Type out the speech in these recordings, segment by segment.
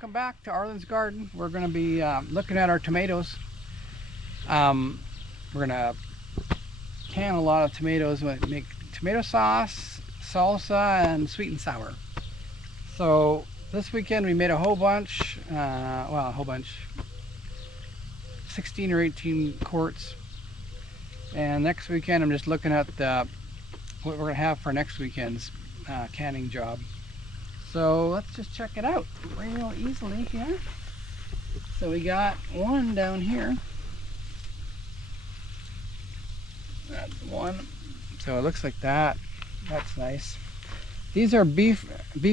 Welcome back to Arlen's Garden. We're going to be looking at our tomatoes. We're going to can a lot of tomatoes, make tomato sauce, salsa, and sweet and sour. So this weekend we made a whole bunch, 16 or 18 quarts. And next weekend I'm just looking at what we're going to have for next weekend's canning job. So let's just check it out real easily here. So we got one down here. That's one. So it looks like that. That's nice. These are beef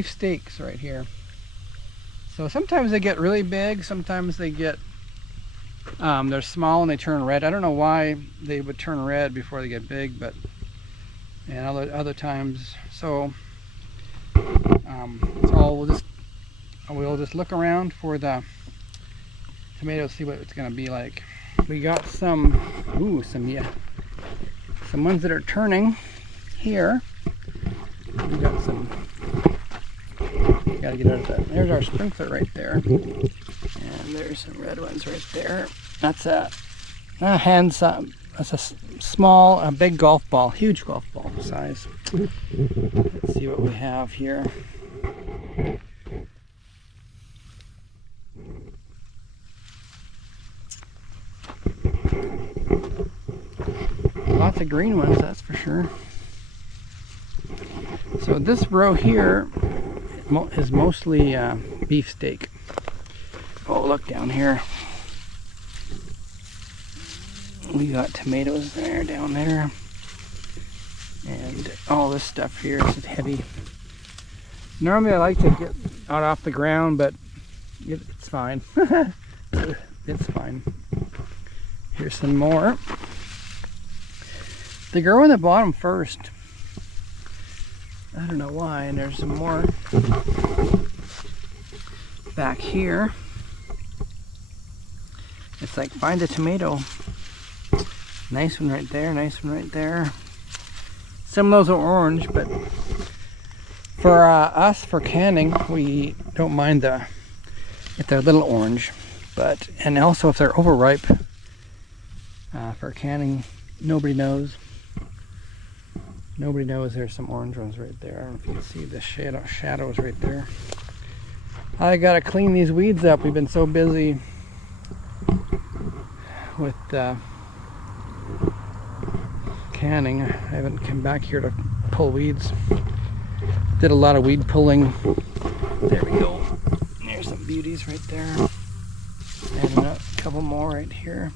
steaks right here. So sometimes they get really big, sometimes they get they're small and they turn red. I don't know why they would turn red before they get big, but and other times. So we'll just look around for the tomatoes, see what it's going to be like. We got some ones that are turning here. We got some. Gotta get out of that. There's our sprinkler right there, and there's some red ones right there. That's a big golf ball, huge golf ball size. Let's see what we have here. Lots of green ones, that's for sure. So this row here is mostly beefsteak. Oh, look down here. We got tomatoes there, down there. And all this stuff here is heavy. Normally I like to get out off the ground, but it's fine. It's fine. Here's some more. They grow in the bottom first. I don't know why. And there's some more back here. It's like find a tomato. Nice one right there, nice one right there. Some of those are orange, but for us, for canning, we don't mind if they're a little orange. And also if they're overripe, for canning, nobody knows. Nobody knows there's some orange ones right there. I don't know if you can see the shadows right there. I gotta clean these weeds up. We've been so busy with canning. I haven't come back here to pull weeds. Did a lot of weed pulling. There we go. There's some beauties right there. And a couple more right here.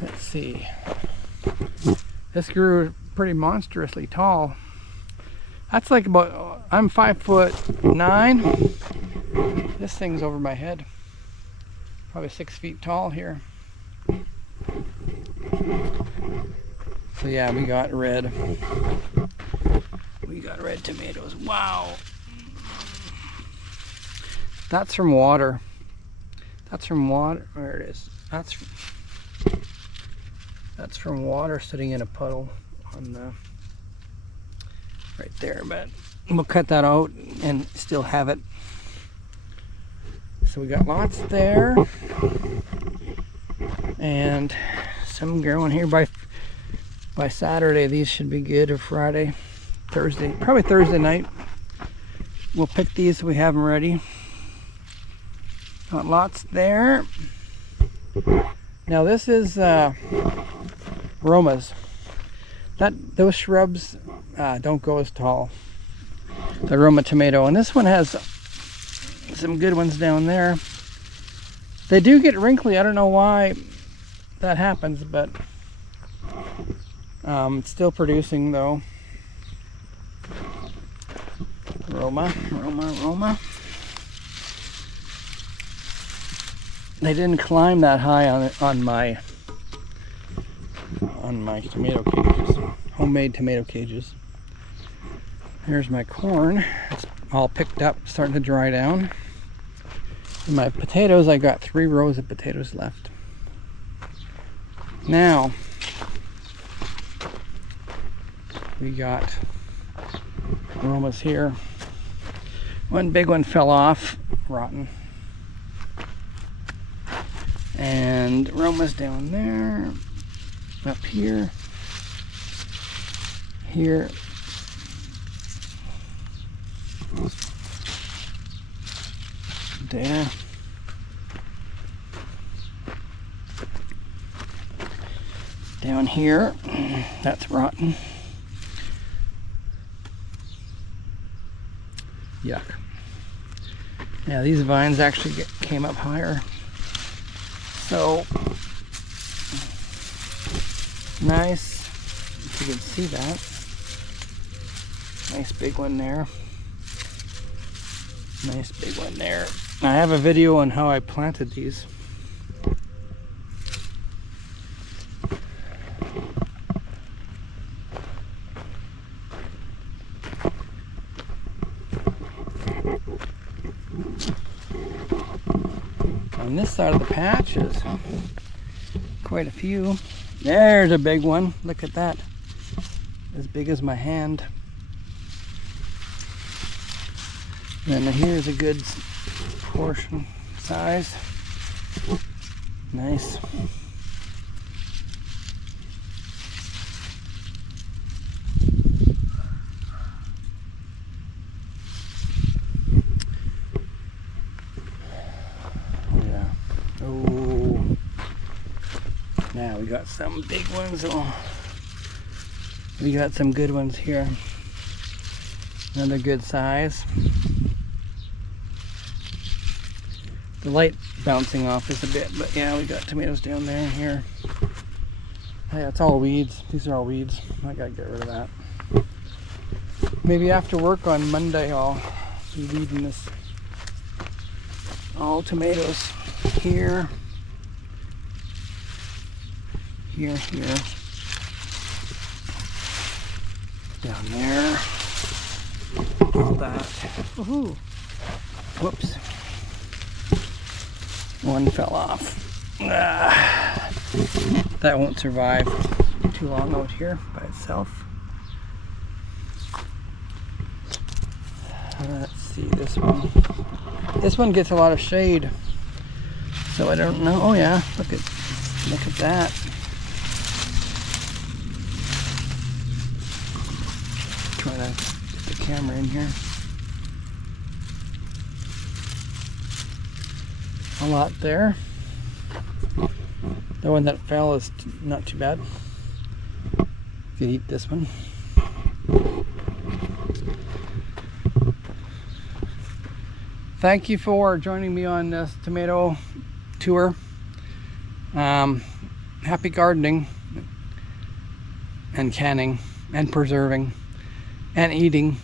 Let's see. This grew pretty monstrously tall. That's like about, I'm 5'9". This thing's over my head. Probably 6 feet tall here. So yeah, we got red. We got red tomatoes. Wow. That's from water. That's from water. Where it is. That's from water sitting in a puddle on the right there, but we'll cut that out and still have it. So we got lots there, and some growing here. By Saturday these should be good, or Friday, Thursday, probably Thursday night. We'll pick these so we have them ready. Got lots there. Now this is romas. Those shrubs don't go as tall. The Roma tomato, and this one has some good ones down there. They do get wrinkly. I don't know why that happens, but it's still producing though. Roma. They didn't climb that high on my tomato cages, homemade tomato cages. Here's my corn. It's all picked up, starting to dry down. And my potatoes, I got 3 rows of potatoes left. Now, we got romas here. One big one fell off, rotten. And romas down there, up here, here. There. Down here, that's rotten. Yuck. Yeah, these vines actually came up higher. So, nice, if you can see that. Nice big one there. Nice big one there. I have a video on how I planted these. On this side of the patch is quite a few. There's a big one. Look at that. As big as my hand. And then here's a good portion size. Nice. Now we got some big ones. Oh, we got some good ones here. Another good size. The light bouncing off is a bit, but yeah, we got tomatoes down there and here. Yeah, it's all weeds. These are all weeds. I gotta get rid of that. Maybe after work on Monday I'll be weeding this. All tomatoes here. Here, down there, all that. Woohoo! Whoops! One fell off. That won't survive too long out here by itself. Let's see this one. This one gets a lot of shade, so I don't know. Oh yeah, look at that. Try to get the camera in here. A lot there. The one that fell is not too bad. Could eat this one. Thank you for joining me on this tomato tour. Happy gardening and canning and preserving and eating.